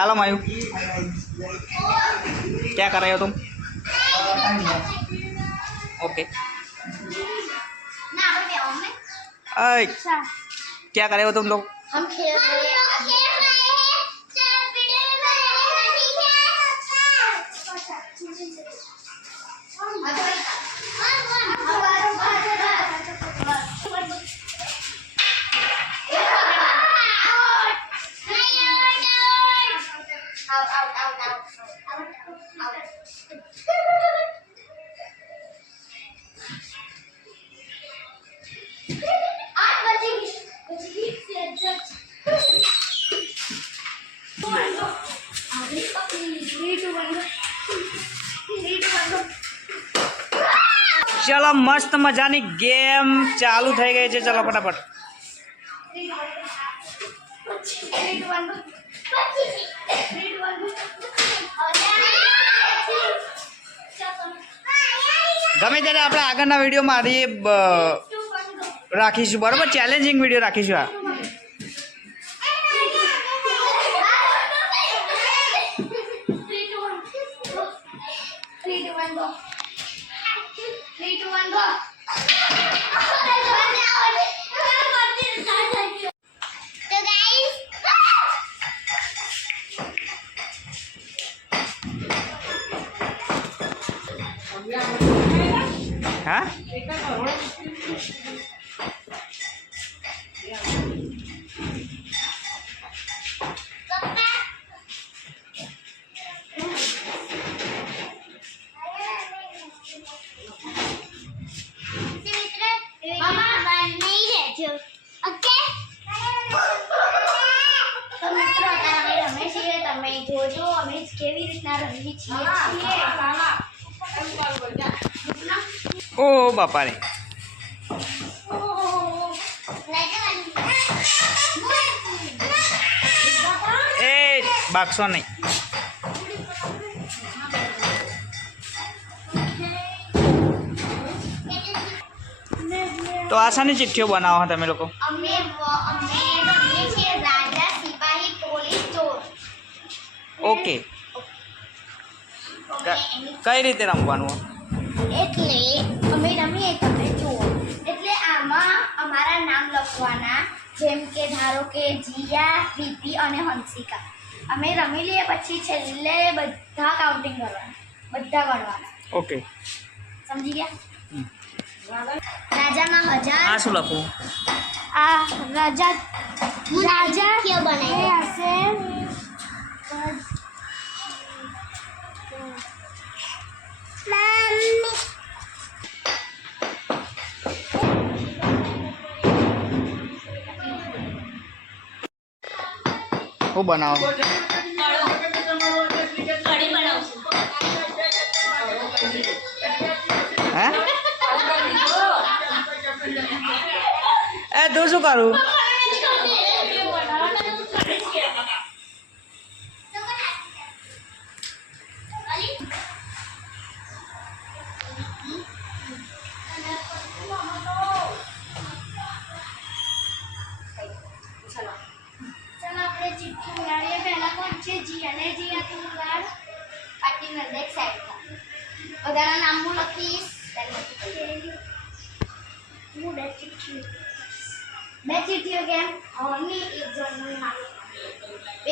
Hello मायू। क्या कर रहे हो तुम? ओके। अय क्या कर रहे हो तुम लोग? हम खेल रहे हैं। ચલો મસ્ત મજાની ગેમ ચાલુ થઈ ગઈ છે. ચલો ફટાફટ. ગમે ત્યારે આપણે આગળના વિડીયોમાં આરી રાખીશું. બરાબર? ચેલેન્જિંગ વીડિયો રાખીશું આ. Three, two, one, go. Three, two, one, go. So રીતના રમીએ છીએ ઓ બાપા રે એ બાગશો નહીં તો આશાની ચિઠ્ઠીઓ બનાવો તમે લોકો અમે વ- અમે રમીએ છીએ રાજા સિપાહી પોલીસ ચોર ઓકે અમે એની કઈ રીતે રમવાનું એટલે અમે રમીએ તમે જુઓ એટલે આમાં અમારા નામ લખવાના જેમ કે ધારો કે જીયા પ્રીતિ અને હંસિકા અમે રમી લઈએ પછી છેલ્લે બધા કાઉન્ટિંગ કરવાના બધા ગણવાના ઓકે સમજી ગયા હમ. રાજામાં હજાર આ શું લખવું આ રાજા રાજા કે બનાવી હશે હું બનાવો? હે? તું શું કરું?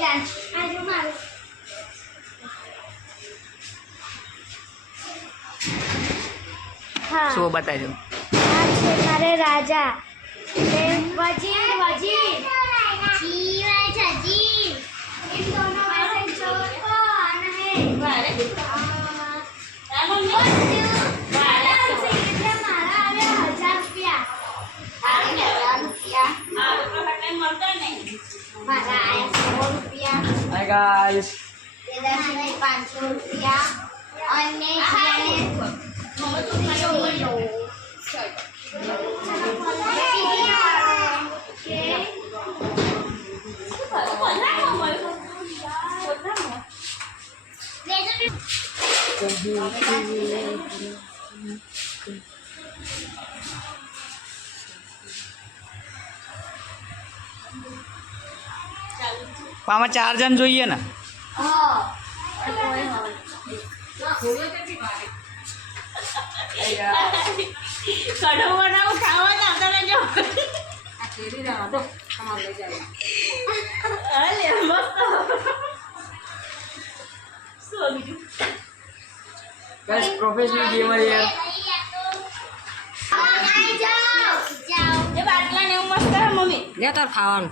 વેદાંત આજુ મારું હા શું બતાવી દઉં આ છે મારે રાજા વજીર વજીર જીવ है जीव इन दोनों में से चोर कौन है એટલે મારા આવ્યા હજાર રૂપિયા હજાર રૂપિયા મારા આયા સો રૂપિયા હાય ગાઈસ વેદાંશીને પાંચસો રૂપિયા અને જીયાને આમાં ચાર જણ જોઈએ ને? બસ પ્રોફેશનલ ગેમર યાર લે તાર ખાવાનું.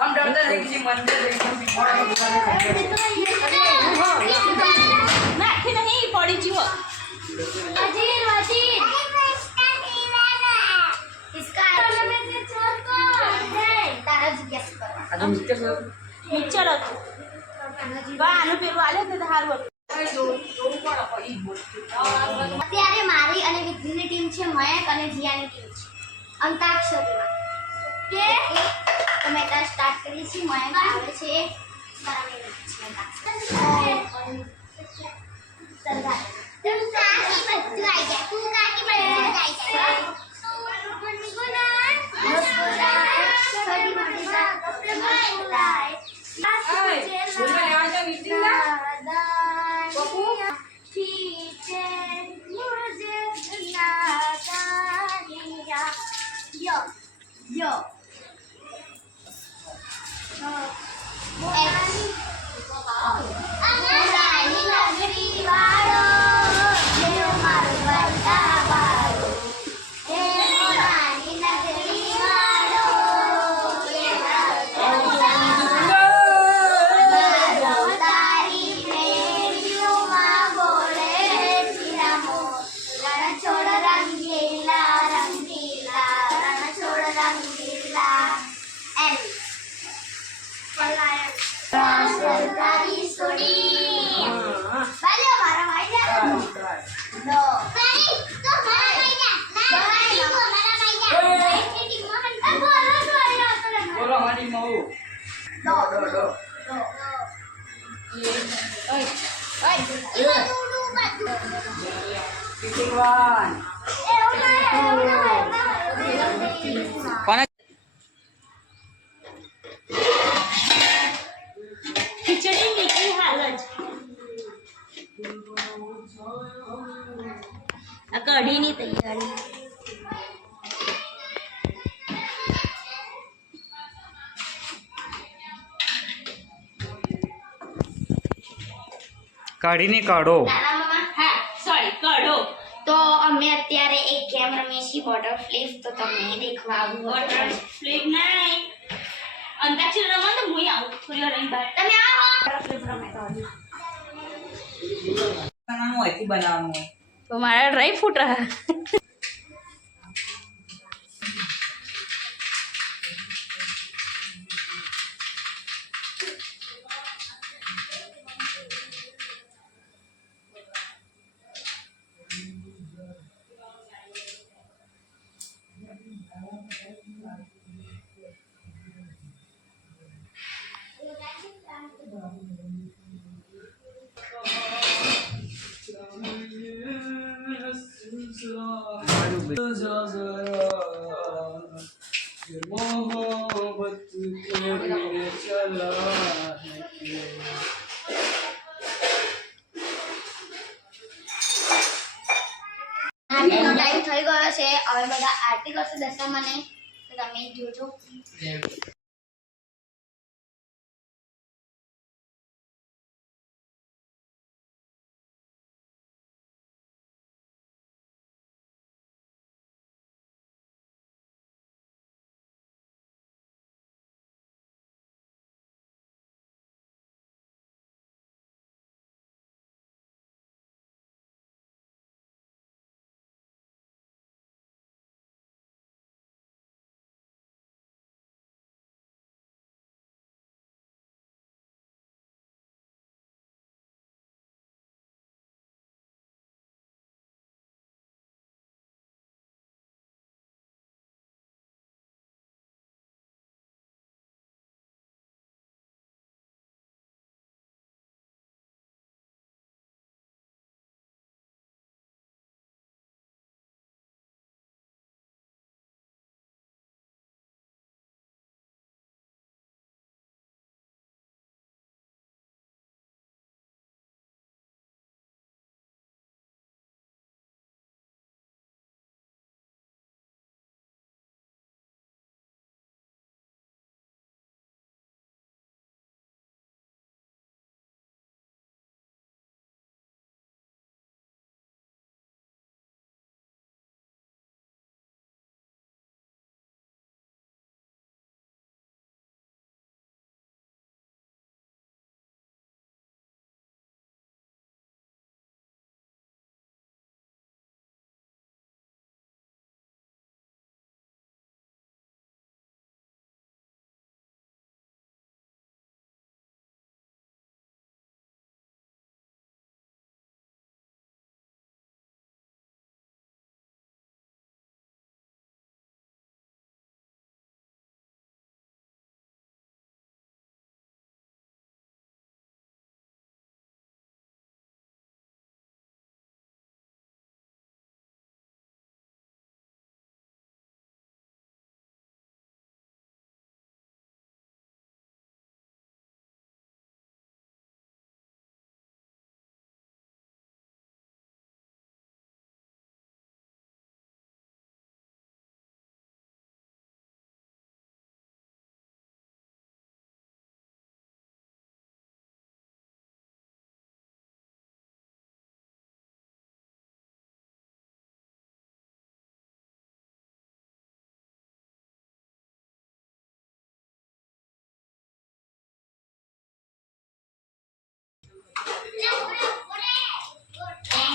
हम डरते थे किसी मंदिर से एकदम पिछवाड़े में घुसा के मित्रों ये નાખી નહીં પડી જીવો वजीर वजीर इसका में से चोर कौन है तारा जिज्ञास करो આજે મિસ્ટેક થયો મિક્સર હતું બા આનું પેલું આલે તો સારું હતું અત્યારે મારી અને વિદ્યુની ટીમ છે મયંક અને જીયાની ટીમ છે અંતાક્ષરીમાં કે તો મેં ત્યાં સ્ટાર્ટ કરી છે મયંક આવે છે બરાબર છે અંતાક્ષરી સરદાર તું કાકી બધું આવી ગયા કોને? ખીચડી નીકળી હાલ જ. આ કઢીની તૈયારી. કાઢીને કાઢો. ગેમ રમીએ છીએ બોર્ડર ફ્લિપ તો તમને દેખવા આવું વોટર હતું. ફ્લિપ નહીં અંતાક્ષરી રમો તો હું આવું થોડી વાર રહીને બહાર તમે આવો બોર્ડર ફ્લિપ રમે તો બનાવવાનું હોય થી બનાવવાનું હોય તો મારા ડ્રાય ફૂટ રહ્યા આરતીનો ટાઈમ થઈ ગયો છે. હવે બધા આરતી કરશે દશામાને તો તમે જોજો.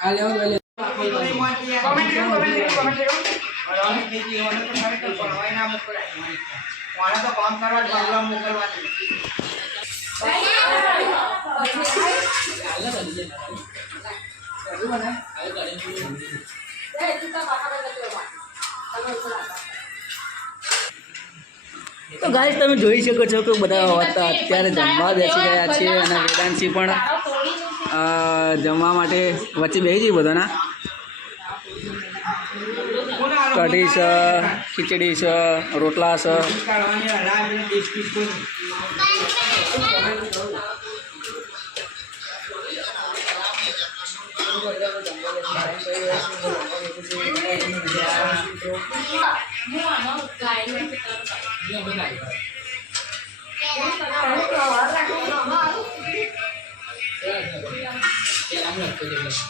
આ લેવા લે. તો ગાઈસ તમે જોઈ શકો છો કે બધા હતા અત્યારે જમવા બેસી ગયા છે અને વેદાંશી પણ જમવા માટે વચ્ચે બેસી જઈએ બધાના. કઢી છે ખીચડી છે રોટલા છે. રોટલી Yeah.